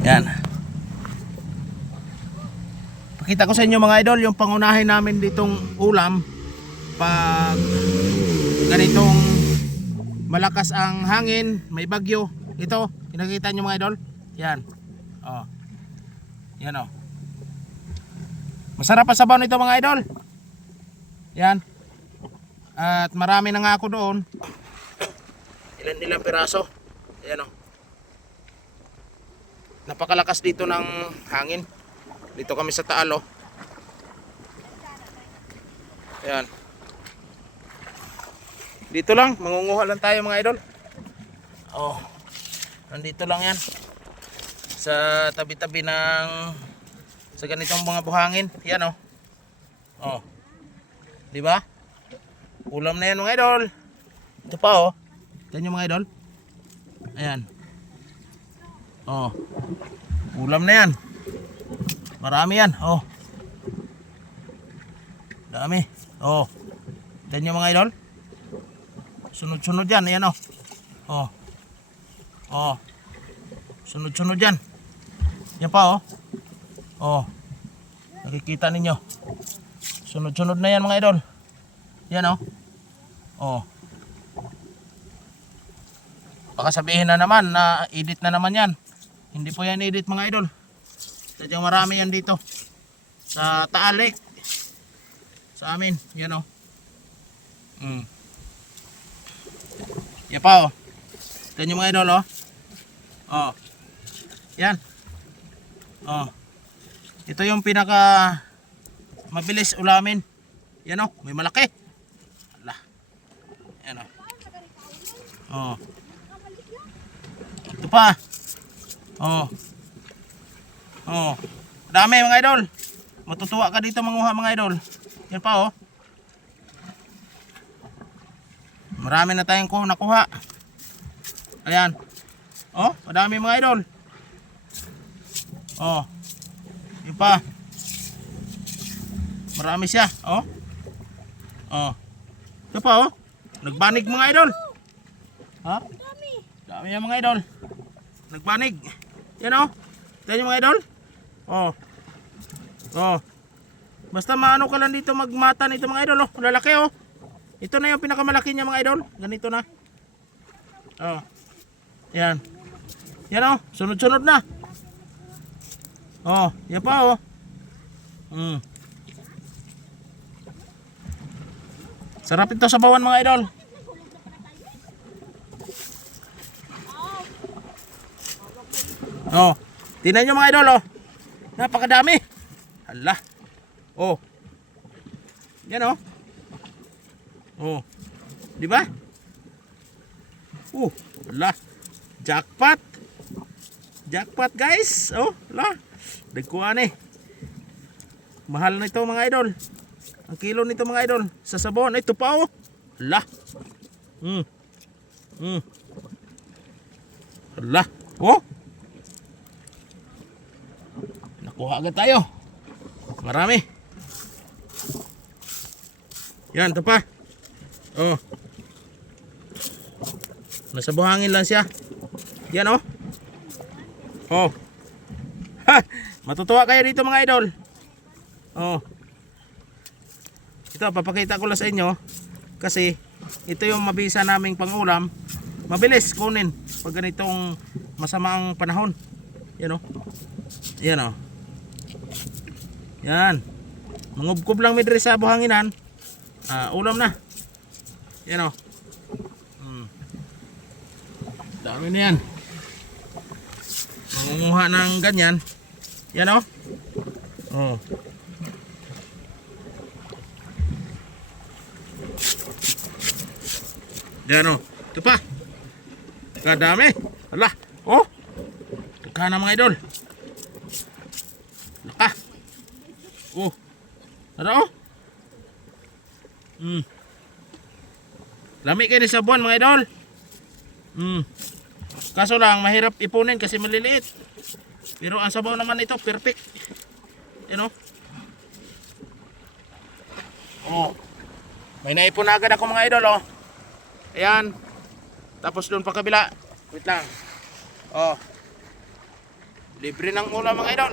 Yan. Pakita ko sa inyo mga idol yung pangunahin namin ditong ulam pag ganitong malakas ang hangin, may bagyo. Ito, kinakita nyo mga idol. Yan. Oh. Yan oh. Masarap ang sabaw nito mga idol. Yan. At marami na nga ako doon. Ilan piraso. Ayan o. Napakalakas dito ng hangin. Dito kami sa Taal o. Ayan. Dito lang. Mangunguha lang tayo mga idol. Oh. Nandito lang yan. Sa tabi-tabi ng sa ganitong mga buhangin. Yan o. Oh. Diba? Ulam na yan mga idol. Ito pa oh. Tignan nyo mga idol. Ayan. Oh. Ulam na yan. Marami yan. Oh. Dami. Oh. Tignan nyo mga idol. Sunod-sunod yan. Ayan oh. Oh. Oh. Sunod-sunod yan. Yan pa oh. Oh. Nakikita ninyo. Sunod-sunod na yan mga idol. Yan oh. Oh. Baka sabihin na naman na edit na naman yan. Hindi po yan edit mga idol. Sadyang marami yan dito. Sa Taal Lake. Sa amin. Yan oh. Yan pa oh. Ito yung mga idol oh. Oh. Yan. Oh. Ito yung pinaka mabilis ulamin. Yan oh. May malaki. Yan o. Oh. Ito pa. Oh. Oh. Dami mga idol. Matutuwa ka dito manguha mga idol. Yan pa oh. Marami na tayong nakuha. Ayan. Oh, madami mga idol. Oh. Yan pa. Marami siya. Oh. Oh. Ito pa oh. Nagbanig mga idol. Ha? Dami yan mga idol. Nagbanig. Yan o. Yan yung mga idol. Oh. Oh. Basta maano ka lang dito magmata nito mga idol. Oh. Lalaki oh. Ito na yung pinakamalaki niya mga idol. Ganito na. Oh. Yan. Yan oh. Sunod-sunod na. Oh. Yan pa oh. Sarap ito sa bawan mga idol. Oh, tingnan nyo mga idol oh. Napakadami. Hala. Oh. Yan oh. Oh. Di ba? Hala. Jackpot. Jackpot guys. Oh, hala. Dagkuhan eh. Mahal na ito mga idol. Ang kilo nito mga idol sa sabon. Ito pa oh. Hala. Hala. Oh. Nakuha agad tayo. Marami. Yan, ito pa. Oh. Nasa buhangin lang siya. Yan oh. Oh. Ha! Matutuwa kayo dito mga idol. Oh. Ito, papakita ko lang sa inyo kasi ito yung mabisa naming pangulam. Mabilis kunin pag ganitong masamang panahon. Yan o. Yan o. Yan. Mangubkob lang midri sa buhanginan. Ulam na. Yan o. Dami na yan. Mangunguha ng ganyan. Yan o. Oh. Yan o. Ito pa. Kadami. Hala. Oh. Laka na mga idol. Laka. Oh. Ano o? Lami kayo sa buwan mga idol. Kaso lang mahirap ipunin kasi maliliit. Pero ang sabaw naman ito perfect. Yan o. Oh. May naipon na agad ako mga idol oh. Ayan. Tapos doon pa kabila. Wait lang. Oh. Libre ng ulam mga idol.